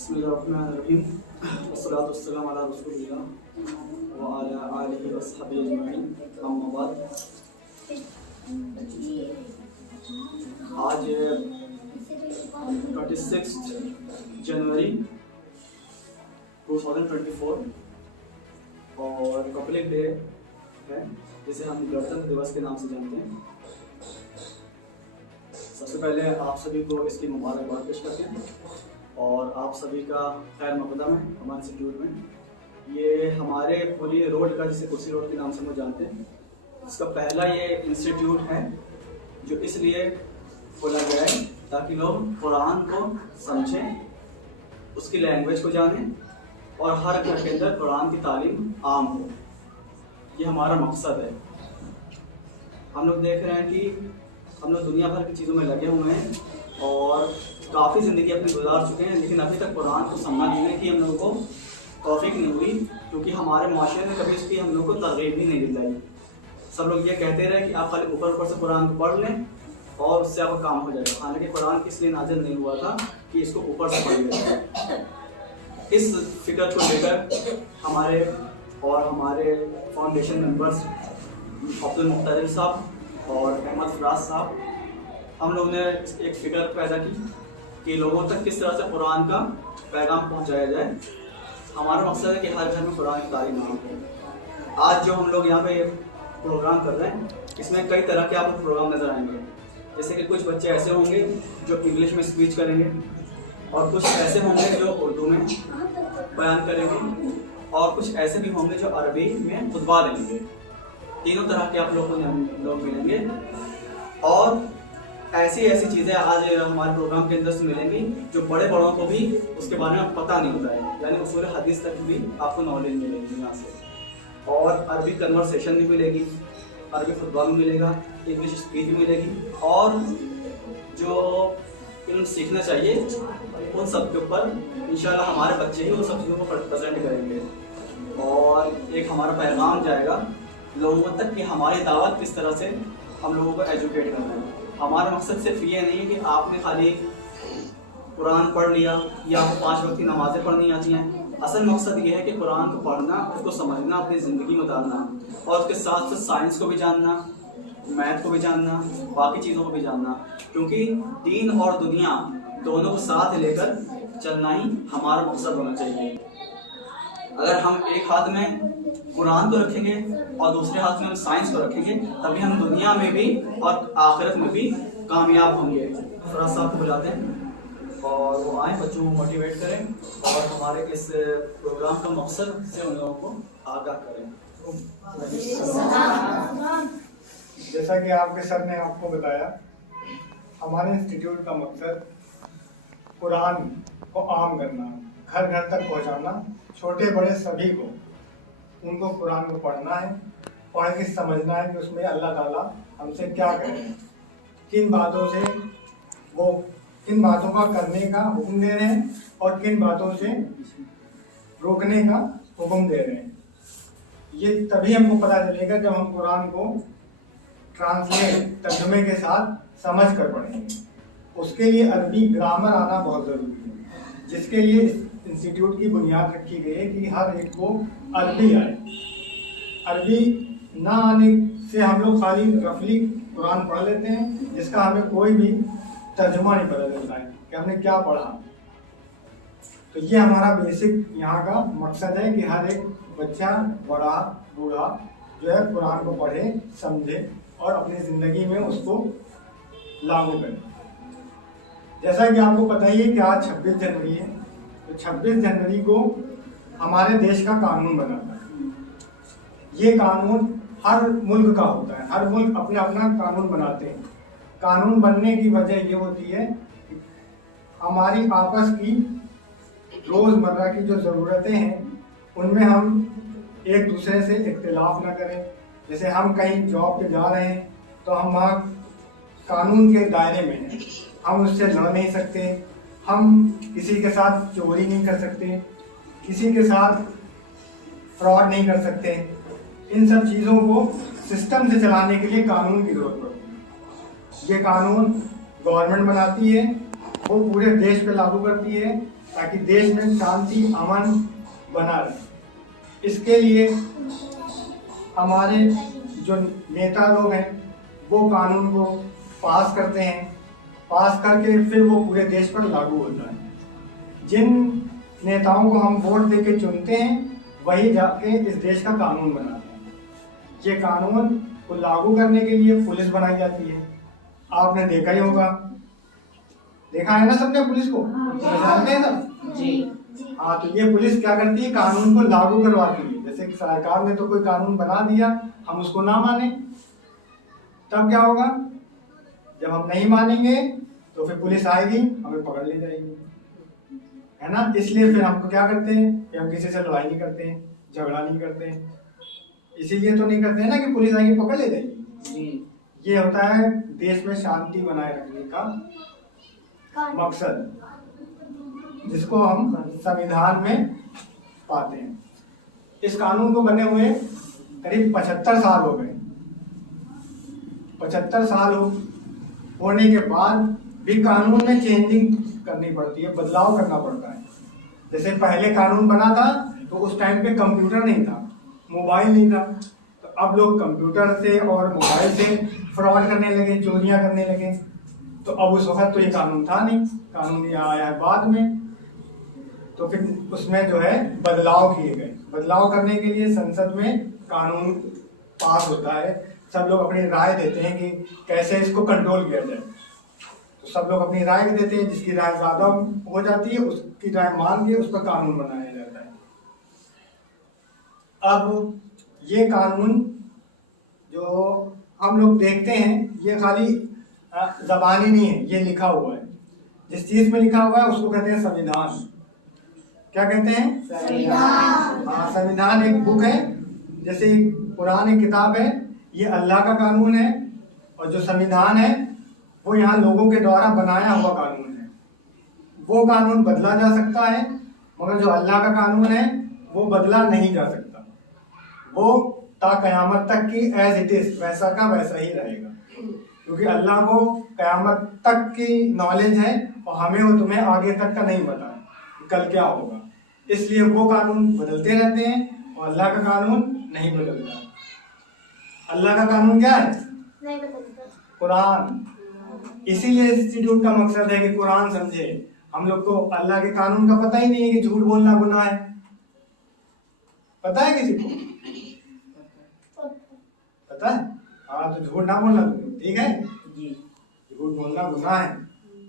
बिस्मिल्लाहिर्रहमानिर्रहीम वस्सलातु वस्सलामु अला रसूलिल्लाह व अला आलिहि व अस्हाबिहि अजमईन अम्मा बाद। आज 26 जनवरी 2024 और रिपब्लिक डे है, जिसे हम गणतंत्र दिवस के नाम से जानते हैं। सबसे पहले आप सभी को इसकी मुबारकबाद पेश करते हैं और आप सभी का खैर मकदम है हमारे इंस्टीट्यूट में। ये हमारे पुली रोड का, जिसे कुर्सी रोड के नाम से हम जानते हैं, इसका पहला ये इंस्टीट्यूट है जो इसलिए खोला गया है ताकि लोग कुरान को समझें, उसकी लैंग्वेज को जानें और हर घर के अंदर कुरान की तालीम आम हो। ये हमारा मकसद है। हम लोग देख रहे हैं कि हम लोग दुनिया भर की चीज़ों में लगे हुए हैं और काफ़ी ज़िंदगी अपनी गुजार चुके हैं, लेकिन अभी तक कुरान को समझने की हम लोगों को तौफीक नहीं हुई, क्योंकि हमारे माशरे ने कभी इसकी हम लोग को तरगीब भी नहीं दिलाई। सब लोग ये कहते रहे कि आप खाली ऊपर से कुरान को पढ़ लें और उससे आपका काम हो जाएगा। हालांकि कुरान इसलिए नाज़िल नहीं हुआ था कि इसको ऊपर से पढ़ लें। इस फिक्र को लेकर हमारे फाउंडेशन मेंबर्स अब्दुल मुख्तार साहब और अहमद फराज साहब, हम लोग ने एक फिक्र पैदा की कि लोगों तक किस तरह से कुरान का पैगाम पहुंचाया जाए। हमारा मकसद है कि हर घर में कुरान की तालीम हो। आज जो हम लोग यहाँ पे प्रोग्राम कर रहे हैं, इसमें कई तरह के आपको प्रोग्राम नज़र आएंगे। जैसे कि कुछ बच्चे ऐसे होंगे जो इंग्लिश में स्पीच करेंगे और कुछ ऐसे होंगे जो उर्दू में बयान करेंगे और कुछ ऐसे भी होंगे जो अरबी में खुतबा देंगे। तीनों तरह के आप लोग मिलेंगे और ऐसी चीज़ें आज हमारे प्रोग्राम के अंदर से मिलेंगी जो बड़े बड़ों को भी उसके बारे में पता नहीं होता है, यानी उसूल हदीस तक भी आपको नॉलेज मिलेगी यहाँ से। और अरबी कन्वर्सेशन भी मिलेगी, अरबी खुतबा भी मिलेगा, इंग्लिश स्पीच भी मिलेगी और जो इल्म सीखना चाहिए उन सब के ऊपर इंशाल्लाह हमारे बच्चे ही उन सब चीज़ों को प्रेजेंट करेंगे। और एक हमारा पैगाम जाएगा लोगों तक कि हमारी दावत किस तरह से हम लोगों को एजुकेट करना है। हमारा मकसद सिर्फ ये नहीं है कि आपने खाली कुरान पढ़ लिया या आपको 5 वक्त की नमाज़ें पढ़नी आती हैं। असल मकसद ये है कि कुरान को पढ़ना, उसको समझना, अपनी ज़िंदगी में उतारना और उसके साथ साथ साइंस को भी जानना, मैथ को भी जानना, बाकी चीज़ों को भी जानना, क्योंकि दीन और दुनिया दोनों को साथ लेकर चलना ही हमारा मकसद होना चाहिए। अगर हम एक हाथ में कुरान को रखेंगे और दूसरे हाथ में हम साइंस को रखेंगे, तभी हम दुनिया में भी और आखिरत में भी कामयाब होंगे। फराज साहब को बुलाते हैं और वो आए, बच्चों को मोटिवेट करें और हमारे इस प्रोग्राम का मकसद से उन लोगों को आगाह करें। जैसा कि आपके सर ने आपको बताया, हमारे इंस्टीट्यूट का मकसद कुरान को आम करना, घर घर तक पहुंचाना, छोटे बड़े सभी को उनको कुरान को पढ़ना है, पढ़ के समझना है कि उसमें अल्लाह ताला हमसे क्या कह रहे हैं, किन बातों का करने का हुक्म दे रहे हैं और किन बातों से रोकने का हुक्म दे रहे हैं। ये तभी हमको पता चलेगा जब हम कुरान को तर्जुमे के साथ समझ कर पढ़ेंगे। उसके लिए अरबी ग्रामर आना बहुत ज़रूरी है, जिसके लिए इंस्टीट्यूट की बुनियाद रखी गई है कि हर एक को अरबी आए। अरबी ना आने से हम लोग खाली रफली कुरान पढ़ लेते हैं, जिसका हमें कोई भी तर्जुमा नहीं पता चलता है कि हमने क्या पढ़ा। तो ये हमारा बेसिक यहाँ का मकसद है कि हर एक बच्चा, बड़ा, बूढ़ा जो है कुरान को पढ़े, समझे और अपनी ज़िंदगी में उसको लागू करे। जैसा कि आपको पता ही है कि आज 26 जनवरी है, तो 26 जनवरी को हमारे देश का कानून बना था। ये कानून हर मुल्क का होता है, हर मुल्क अपना अपना कानून बनाते हैं। कानून बनने की वजह ये होती है कि हमारी आपस की रोज़मर्रा की जो ज़रूरतें हैं उनमें हम एक दूसरे से इख्तिलाफ ना करें। जैसे हम कहीं जॉब पे जा रहे हैं तो हम वहाँ कानून के दायरे में हैं, हम उससे लड़ नहीं सकते, हम किसी के साथ चोरी नहीं कर सकते, किसी के साथ फ्रॉड नहीं कर सकते। इन सब चीज़ों को सिस्टम से चलाने के लिए कानून की ज़रूरत पड़ती है। ये कानून गवर्नमेंट बनाती है, वो पूरे देश पे लागू करती है ताकि देश में शांति अमन बना रहे। इसके लिए हमारे जो नेता लोग हैं वो कानून को पास करते हैं, पास करके फिर वो पूरे देश पर लागू होता है। जिन नेताओं को हम वोट देके चुनते हैं वही जाके इस देश का कानून बनाते हैं। ये कानून को लागू करने के लिए पुलिस बनाई जाती है। आपने देखा ही होगा, देखा है ना सबने पुलिस को, जानते हैं सब जी। हाँ। तो ये पुलिस क्या करती है, कानून को लागू करवाती है। जैसे सरकार ने तो कोई कानून बना दिया, हम उसको ना माने, तब क्या होगा, जब हम नहीं मानेंगे तो फिर पुलिस आएगी, हमें पकड़ ले जाएगी, है ना। इसलिए फिर हमको क्या करते हैं कि हम किसी से लड़ाई नहीं करते हैं, झगड़ा नहीं करते हैं। इसीलिए तो नहीं करते हैं ना कि पुलिस आएगी पकड़ ले जाएगी जी। ये होता है देश में शांति बनाए रखने का मकसद, जिसको हम संविधान में पाते हैं। इस कानून को बने हुए करीब 75 साल हो गए। 75 साल होने के बाद भी कानून में चेंजिंग करनी पड़ती है, बदलाव करना पड़ता है। जैसे पहले कानून बना था तो उस टाइम पे कंप्यूटर नहीं था, मोबाइल नहीं था, तो अब लोग कंप्यूटर से और मोबाइल से फ्रॉड करने लगे, चोरियां करने लगे। तो अब उस वक्त तो ये कानून था नहीं, कानून ये आया है बाद में। तो फिर उसमें जो है बदलाव किए गए। बदलाव करने के लिए संसद में कानून पास होता है, सब लोग अपनी राय देते हैं कि कैसे इसको कंट्रोल किया जाए। तो सब लोग अपनी राय देते हैं, जिसकी राय ज्यादा हो जाती है उसकी राय मान के उस पर कानून बनाया जाता है। अब ये कानून जो हम लोग देखते हैं ये खाली जबानी नहीं है, ये लिखा हुआ है। जिस चीज में लिखा हुआ है उसको कहते हैं संविधान। क्या कहते हैं? संविधान। हाँ, संविधान एक बुक है, जैसे कुरान एक किताब है, ये अल्लाह का कानून है। और जो संविधान है वो यहाँ लोगों के द्वारा बनाया हुआ कानून है। वो कानून बदला जा सकता है, मगर जो अल्लाह का कानून है वो बदला नहीं जा सकता। वो ता कयामत तक की एज इट इज वैसा का वैसा ही रहेगा, क्योंकि अल्लाह को कयामत तक की नॉलेज है और हमें और तुम्हें आगे तक का नहीं पता है कल क्या होगा। इसलिए वो कानून बदलते रहते हैं और अल्लाह का कानून नहीं बदलता। अल्लाह का कानून क्या है? नहीं बदलता, कुरान। इसीलिए इंस्टीट्यूट का मकसद है कि कुरान समझे। हम लोग को अल्लाह के कानून का पता ही नहीं है कि झूठ बोलना गुनाह है। पता है किसी को? पता है? हाँ, तो झूठ ना बोलना, ठीक है जी। झूठ बोलना गुनाह है,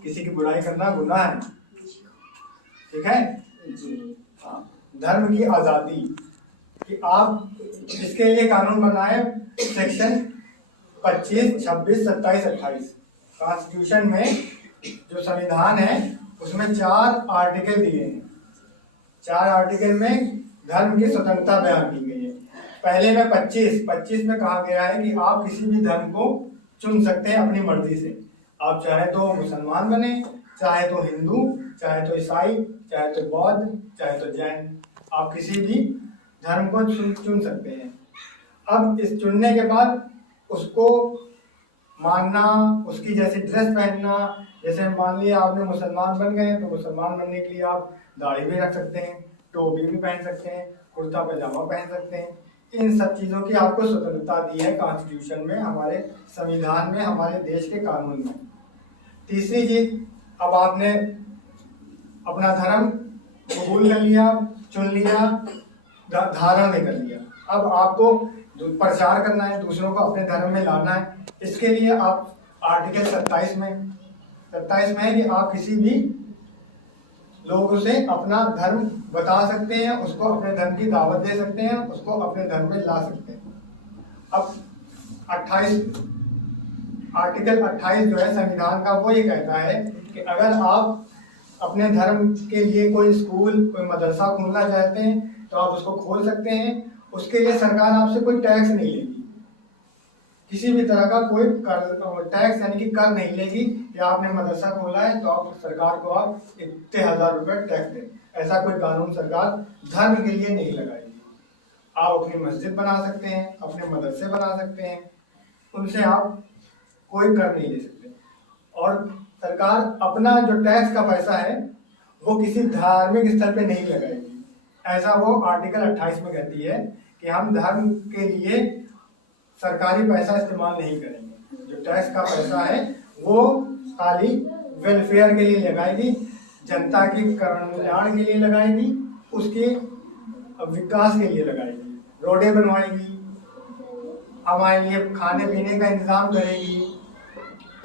किसी की बुराई करना गुनाह है, ठीक है जी। हाँ। धर्म की आजादी कि आप इसके लिए कानून बनाए। सेक्शन 25, 26, 27, 28 कॉन्स्टिट्यूशन में जो संविधान है उसमें 4 आर्टिकल दिए हैं। 4 आर्टिकल में धर्म की स्वतंत्रता बयान की गई है। पहले में 25 में कहा गया है कि आप किसी भी धर्म को चुन सकते हैं अपनी मर्जी से। आप चाहे तो मुसलमान बने, चाहे तो हिंदू, चाहे तो ईसाई, चाहे तो बौद्ध, चाहे तो जैन, आप किसी भी धर्म को चुन सकते हैं। अब इस चुनने के बाद उसको मानना, उसकी जैसे ड्रेस पहनना, जैसे मान लिया आपने मुसलमान बन गए तो मुसलमान बनने के लिए आप दाढ़ी भी रख सकते हैं, टोपी भी पहन सकते हैं, कुर्ता पजामा पहन सकते हैं। इन सब चीज़ों की आपको स्वतंत्रता दी है कॉन्स्टिट्यूशन में, हमारे संविधान में, हमारे देश के कानून में। तीसरी चीज, अब आपने अपना धर्म कबूल कर लिया, चुन लिया, धारण में कर लिया। अब आपको प्रचार करना है, दूसरों को अपने धर्म में लाना है। इसके लिए आप आर्टिकल 27 में है कि आप किसी भी लोगों से अपना धर्म बता सकते हैं, उसको अपने धर्म की दावत दे सकते हैं, उसको अपने धर्म में ला सकते हैं। अब 28 आर्टिकल 28 जो है संविधान का, वो ये कहता है कि अगर आप अपने धर्म के लिए कोई स्कूल, कोई मदरसा खोलना चाहते हैं तो आप उसको खोल सकते हैं। उसके लिए सरकार आपसे कोई टैक्स नहीं लेगी, किसी भी तरह का कोई टैक्स यानी कि कर नहीं लेगी। या आपने मदरसा खोला है तो आप सरकार को आप इतने 1000 रुपए टैक्स दें, ऐसा कोई कानून सरकार धर्म के लिए नहीं लगाएगी। आप अपनी मस्जिद बना सकते हैं, अपने मदरसे बना सकते हैं, उनसे आप कोई कर नहीं ले सकते। और सरकार अपना जो टैक्स का पैसा है वो किसी धार्मिक स्थल पे नहीं लगाएगी। ऐसा वो आर्टिकल 28 में कहती है कि हम धर्म के लिए सरकारी पैसा इस्तेमाल नहीं करेंगे। जो टैक्स का पैसा है वो खाली वेलफेयर के लिए लगाएगी, जनता के कल्याण के लिए लगाएगी, उसके विकास के लिए लगाएगी, रोडें बनवाएगी, हमारे लिए खाने पीने का इंतजाम करेगी,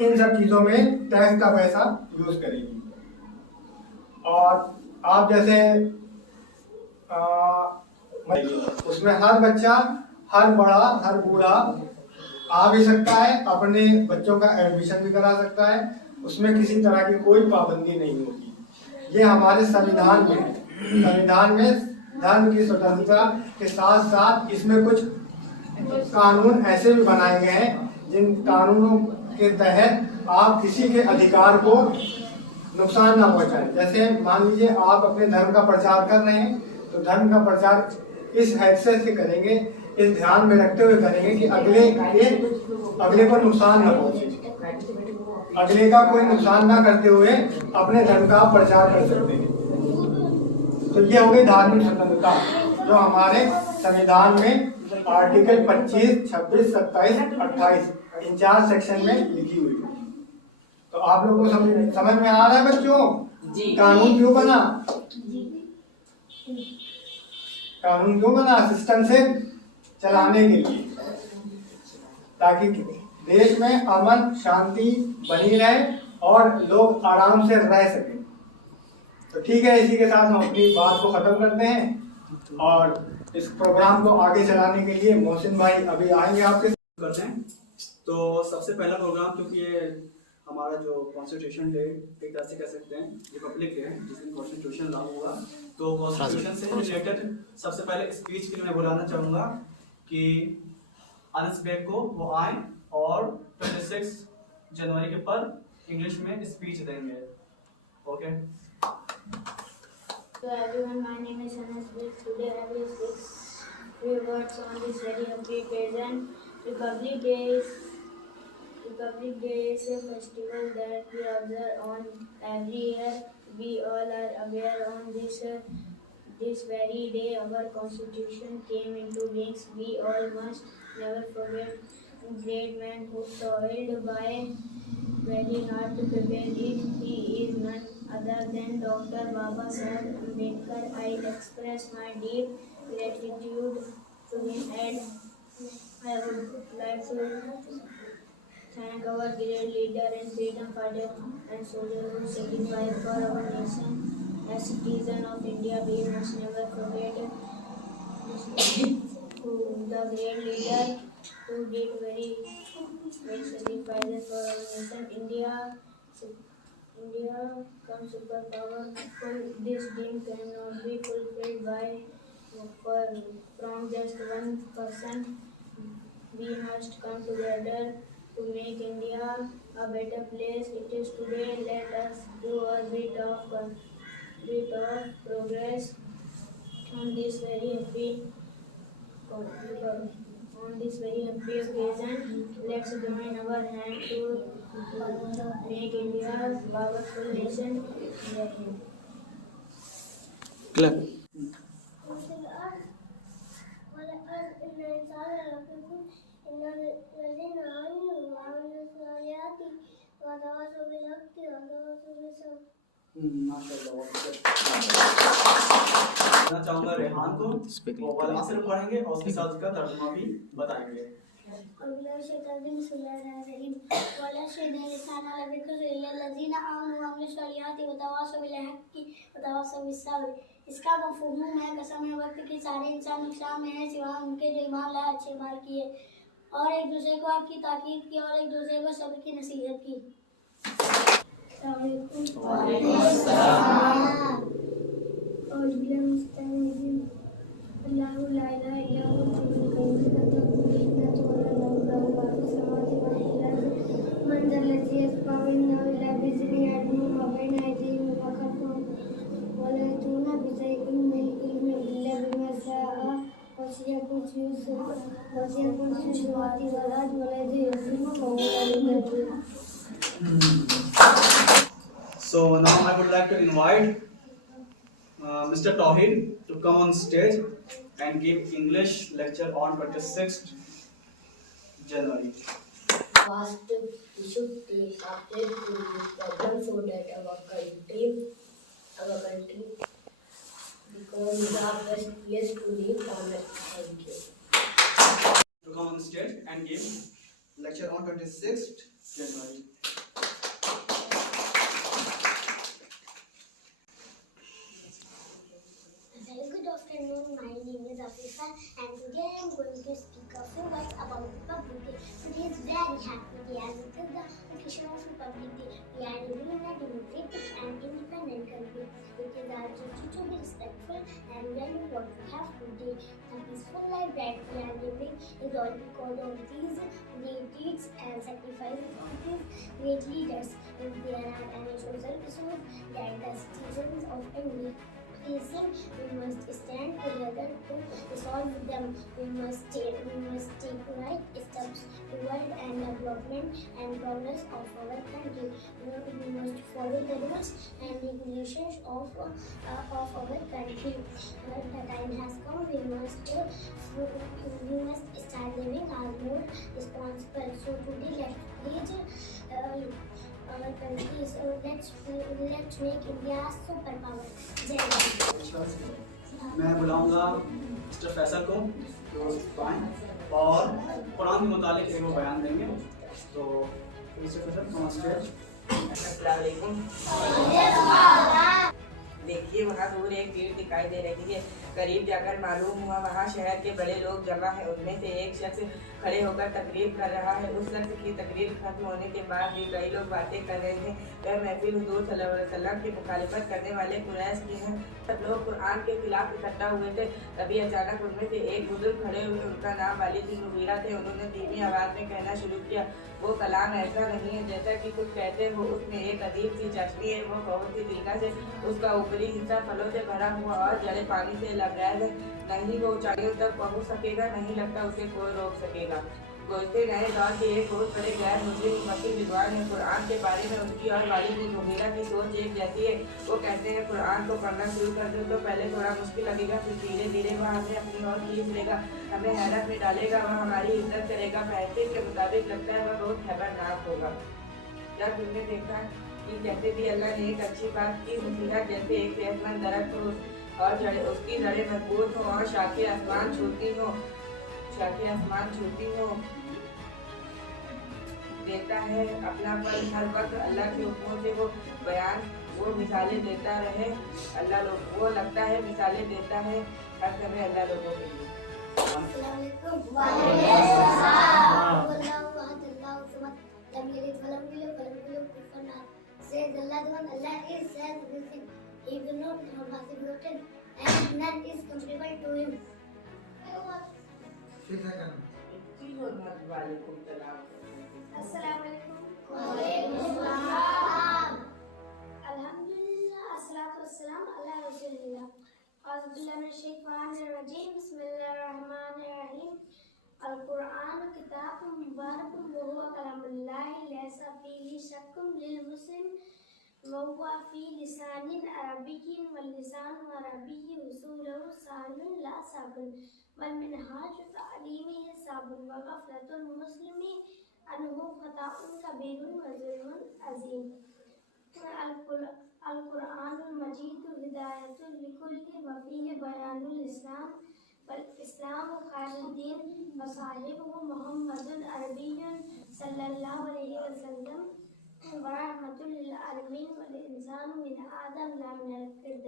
इन सब चीज़ों में टैक्स का पैसा यूज करेगी। और आप जैसे उसमें हर बच्चा, हर बड़ा, हर बूढ़ा आ भी सकता है, अपने बच्चों का एडमिशन भी करा सकता है, उसमें किसी तरह की कोई पाबंदी नहीं होगी। ये हमारे संविधान में है। संविधान में धर्म की स्वतंत्रता के साथ साथ इसमें कुछ कानून ऐसे भी बनाए गए हैं जिन कानूनों के तहत आप किसी के अधिकार को नुकसान ना पहुंचाएं। जैसे मान लीजिए आप अपने धर्म का प्रचार कर रहे हैं, तो धर्म का प्रचार इस हैसियत से करेंगे, इस ध्यान में रखते हुए करेंगे कि अगले को नुकसान ना पहुंचे, अगले का कोई नुकसान ना करते हुए अपने धर्म का प्रचार कर सकते हैं। तो ये हो गई धार्मिक स्वतंत्रता जो हमारे संविधान में आर्टिकल 25, 26, 27, 28 इन 4 सेक्शन में लिखी हुई है। तो आप लोगों को समझ में आ रहा है बच्चों जी? कानून क्यों बना? कानून क्यों बना? सिस्टम से चलाने के लिए, ताकि देश में अमन शांति बनी रहे और लोग आराम से रह सकें। तो ठीक है, इसी के साथ हम अपनी बात को खत्म करते हैं और इस प्रोग्राम को आगे चलाने के लिए मोहसिन भाई अभी आएंगे आपके करते हैं। तो सबसे पहला प्रोग्राम, क्योंकि ये हमारा जो कॉन्स्टिट्यूशन डे एक तरह से कह सकते हैं, रिपब्लिक डे है जिस दिन कॉन्स्टिट्यूशन लागू हुआ, तो कॉन्स्टिट्यूशन से रिलेटेड सबसे पहले स्पीच के लिए मैं बुलाना चाहूँगा कि अनस बेग को वो आए और 26 जनवरी के पर इंग्लिश में स्पीच देंगे। Okay. So everyone, my name is Anas Beg. Today I will speak few words on this very happy occasion. Republic Day is a festival that we observe on every year. We all are aware on this very day our constitution came into being. We all must never forget a great man who toiled by very hard to prepare it. He is none other than Dr. Baba Saheb Ambedkar. I express my deep gratitude to him, and I would like to thank our great leader and freedom fighter and soldier who sacrificed for our nation. As citizens of India, we must never forget the great leader who did very sacrifices for our nation. India comes superpowerful. This dream cannot be fulfilled from just one person. We must come together to make India a better place. It is today. Let us do a bit of progress on this very happy occasion. Let's join our hand to make India a powerful nation. Clap. मैं चाहूंगा रेहान को वो वाला answer पढ़ेंगे और उसके साथ उसका तर्जुमा भी बताएंगे। इसका मफ़हूम है कसम वक्त की सारे इंसान नुकसान में है सिवा उनके जो ईमान लाए अच्छे माल किए और एक दूसरे को आपकी ताकीद की और एक दूसरे को सब्र की नसीहत की। So now I would like to invite Mr. Tawhid to come on stage and give English lecture on 26th January. First, we should take a plate to this problem so that our country becomes the best place to live on earth. Thank you. To come on stage and give lecture on 26th January. Very good afternoon. My name is Afifa, and today I am going to speak a few words about Republic Day. Today is very happy day as it is the occasion of Republic Day. We are living in a democratic and independent country. It is our duty to be respectful and value what we have today. The peaceful life that we are living is all because of these great deeds and sacrifices of these great leaders. If there are any social issues that the citizens of India facing, we must stand together to resolve them. We must take right steps toward and development and progress of our country. We must follow the rules and regulations of our country. The time has come. We must start living as more responsible. So today, let's our country. So let's make India a superpower. जय हिंद। मैं बुलाऊंगा mister Faisal को जो आएं और कुरान के मुतालिक एक वो बयान देंगे। तो mister Faisal come on stage. अस्सलाम वालेकुम। देखिए वहाँ दूर एक भीड़ दिखाई दे रही है। करीब जाकर मालूम हुआ वहाँ शहर के बड़े लोग जमा है। उनमें से एक शख्स खड़े होकर तकरीर कर रहा है। उस शख्स की तकरीर खत्म होने के बाद भी कई लोग बातें कर रहे थे। वह महफिल हुजूर सल्लल्लाहु अलैहि वसल्लम की मुखालिफत करने वाले कुरैश की हैं। सब लोग कुरान के खिलाफ इकट्ठा हुए थे। तभी अचानक उनमें से एक बुजुर्ग खड़े हुए। उनका नाम वालिद बिन मुगीरा थे। उन्होंने धीमी आवाज में कहना शुरू किया, वो कलाम ऐसा नहीं है जैसा कि कुछ कहते हो। उसमें एक अजीब सी चाशनी है। वो बहुत ही तरीका से उसका ऊपरी हिस्सा फलों से भरा हुआ और जड़े पानी से लबरेज है। नहीं वो ऊंचाइयों तक पहुंच सकेगा, नहीं लगता उसे कोई रोक सकेगा। गुज़श्ते नए दौर के एक बहुत बड़े गैर मुस्लिम मसीह विद्वान है। कुरान के बारे में उनकी और वालिद बिन मुगीरा की सोच एक जैसी है। वो कहते हैं कुरान को पढ़ना शुरू कर दो तो पहले थोड़ा मुश्किल लगेगा, फिर धीरे धीरे वह हमें अपनी ओर खींच लेगा, हमें हैरत में डालेगा, वह हमारी इज्जत करेगा। फैसले के मुताबिक लगता है वह बहुत खतरनाक होगा। जब तुमने देखा कि जैसे भी अल्लाह ने एक अच्छी बात की, मुसीबत जैसे एक सेहतमंद दरख्त हो और उसकी जड़ें मजबूत हो और शाखें आसमान छूती हो, देता है अपना पर हर वक्त अल्लाह के हुक्मों से वो मिसालें देता रहे। अल्लाह लोग वो लगता है मिसालें देता है हर समय अल्लाह लोगों के लिए। अल्हम्दुलिल्लाह अस्सलातु वस्सलाम अला रसूलिल्लाह। औज़ु बिल्लाहि मिनश शैतानिर रजीम। बिस्मिल्लाहिर्रहमानिर्रहीम। अल कुरान किताबुम मुबारकुम व हुवा कलामुल्लाहि लैसा फीहि शक्कुम लिल मुस्लिम व हुवा फी लिसानिन अरबिय्यिन वल लिसानु अरबिय्यि हुसूलुहु साहिलुन ला साबिन वल मिनहाजु तअलीमिहि साबिन व गफलतुल मुस्लिमी अनहु खताउन कबीरुन व जुल्मुन अज़ीम। अल कुरानुल मजीद हिदायतुल लिकुल्लि व फीहि बयानुल इस्लाम वल इस्लामु खैरुद दीन व साहिबुहु मुहम्मदुन अरबियुन सल्लल्लाहु अलैहि वसल्लम व रहमतुल लिल आलमीन वल इंसानु मिन आदम ला मिनल क़िर्द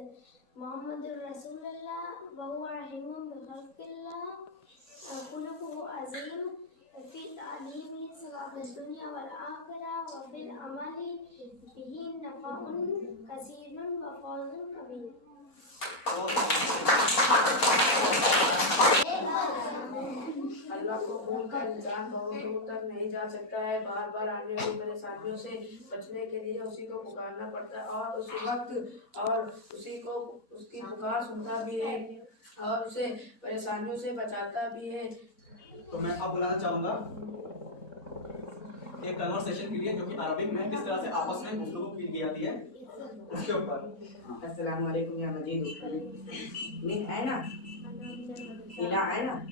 मुहम्मदुर रसूलुल्लाह व हुवा रहीमुन बि खल्क़िल्लाह खुलुक़ुहु अज़ीम फी तालीमी सवाबिद दुनिया वल आखिरा व फिल अमली बिही नफ़उन कसीरुन व फौजुन कबीर। अल्लाह को भूलकर इंसान बहुत दूर तक नहीं जा सकता है। बार बार आने वाली परेशानियों से बचने के लिए उसी को पुकारना पड़ता है और उसी वक्त और उसी को उसकी पुकार सुनता भी है और उसे परेशानियों से बचाता भी है। तो मैं अब बुलाना चाहूंगा एक कन्वर्सेशन के लिए जो कि अरबिक में किस तरह से आपस में गुफ्तगू की जाती है। उसके ऊपर अस्सलाम वालेकुम या मजीद min aina ila aina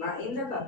ma indaka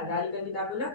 adalika kitabulak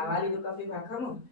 awaliduka fi hakamu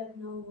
Lucknow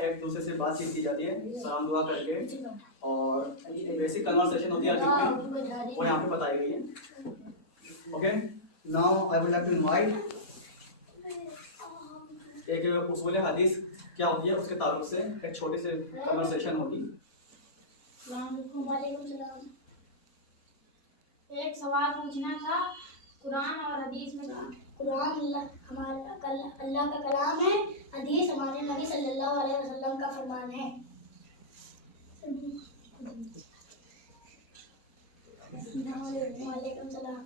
एक दूसरे से बातचीत की जाती है सलाम दुआ करके और बेसिक कन्वर्सेशन होती है अरबिक में वो यहाँ पे बताई गई है। Okay, now I would like to invite एक उसूल हदीस क्या होती है उसके ताल्लुक से एक छोटी सी कन्वर्सेशन होगी। वालेकुम सलाम। एक सवाल पूछना था कुरान और हदीस में कुरान अल्लाह का कलाम है, हदीस हमारे नबी सल्लल्लाहु अलैहि वसल्लम का फरमान है। वालेकुम सलाम।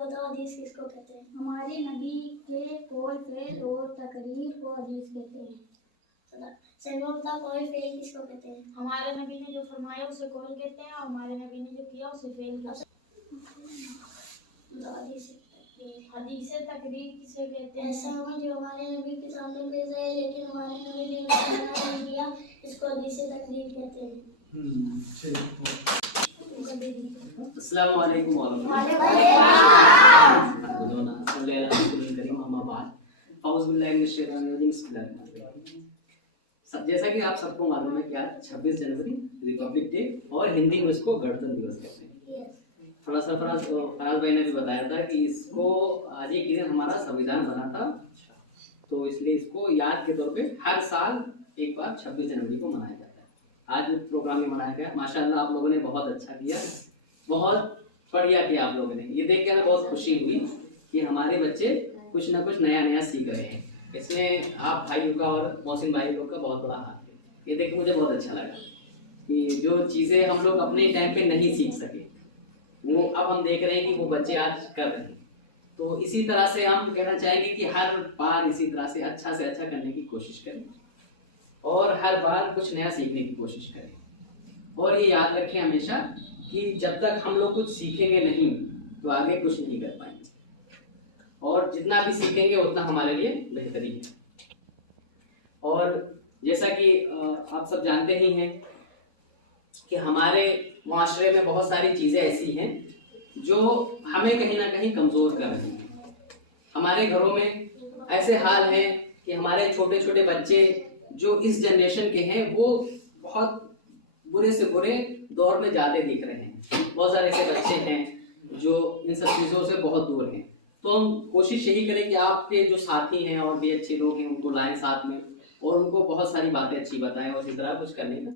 बताओ हदीस किसको कहते हैं? हमारे नबी के कौल फेल और तकरीर को हदीस कहते हैं। बताओ कौल फेल किसको कहते हैं? हमारे नबी ने जो फरमाया उसे कौल कहते हैं और हमारे नबी ने जो किया उसे फेल कहते हैं। हदीस तकरीर किसे कहते हैं? ऐसा हो जो हमारे नबी के सामने पेश है लेकिन हमारे नबी ने नहीं किया, इसको हदीस तकरीर कहते हैं। अस्सलाम वालेकुम सब जैसा कि आप सबको मालूम है कि आज 26 जनवरी रिपब्लिक डे और हिंदी में इसको गणतंत्र दिवस कहते हैं। फराज भाई ने भी बताया था कि इसको आज एक दिन हमारा संविधान बना था, तो इसलिए इसको याद के तौर पे हर साल एक बार 26 जनवरी को मनाया जाता है। आज भी प्रोग्राम में मनाया गया। माशाल्लाह आप लोगों ने बहुत अच्छा किया, बहुत बढ़िया किया आप लोगों ने। ये देख के हमें बहुत खुशी हुई कि हमारे बच्चे कुछ ना कुछ नया नया सीख रहे हैं। इसमें आप भाइयों का और मोहसिन भाई लोग का बहुत बड़ा हाथ है। ये देख के मुझे बहुत अच्छा लगा कि जो चीज़ें हम लोग अपने टाइम पे नहीं सीख सके वो अब हम देख रहे हैं कि वो बच्चे आज कर रहे हैं। तो इसी तरह से हम कहना चाहेंगे कि हर बार इसी तरह से अच्छा करने की कोशिश करें और हर बार कुछ नया सीखने की कोशिश करें। और ये याद रखें हमेशा कि जब तक हम लोग कुछ सीखेंगे नहीं तो आगे कुछ नहीं कर पाएंगे, और जितना भी सीखेंगे उतना हमारे लिए बेहतरी है। और जैसा कि आप सब जानते ही हैं कि हमारे माशरे में बहुत सारी चीज़ें ऐसी हैं जो हमें कहीं ना कहीं कमज़ोर कर रही हैं। हमारे घरों में ऐसे हाल हैं कि हमारे छोटे छोटे बच्चे जो इस जनरेशन के हैं वो बहुत बुरे से बुरे दौर में जाते दिख रहे हैं। बहुत सारे ऐसे बच्चे हैं जो इन सब चीज़ों से बहुत दूर हैं। तो हम कोशिश यही करें कि आपके जो साथी हैं और भी अच्छे लोग हैं उनको लाएं साथ में और उनको बहुत सारी बातें अच्छी बताएं और इसी तरह कुछ करने का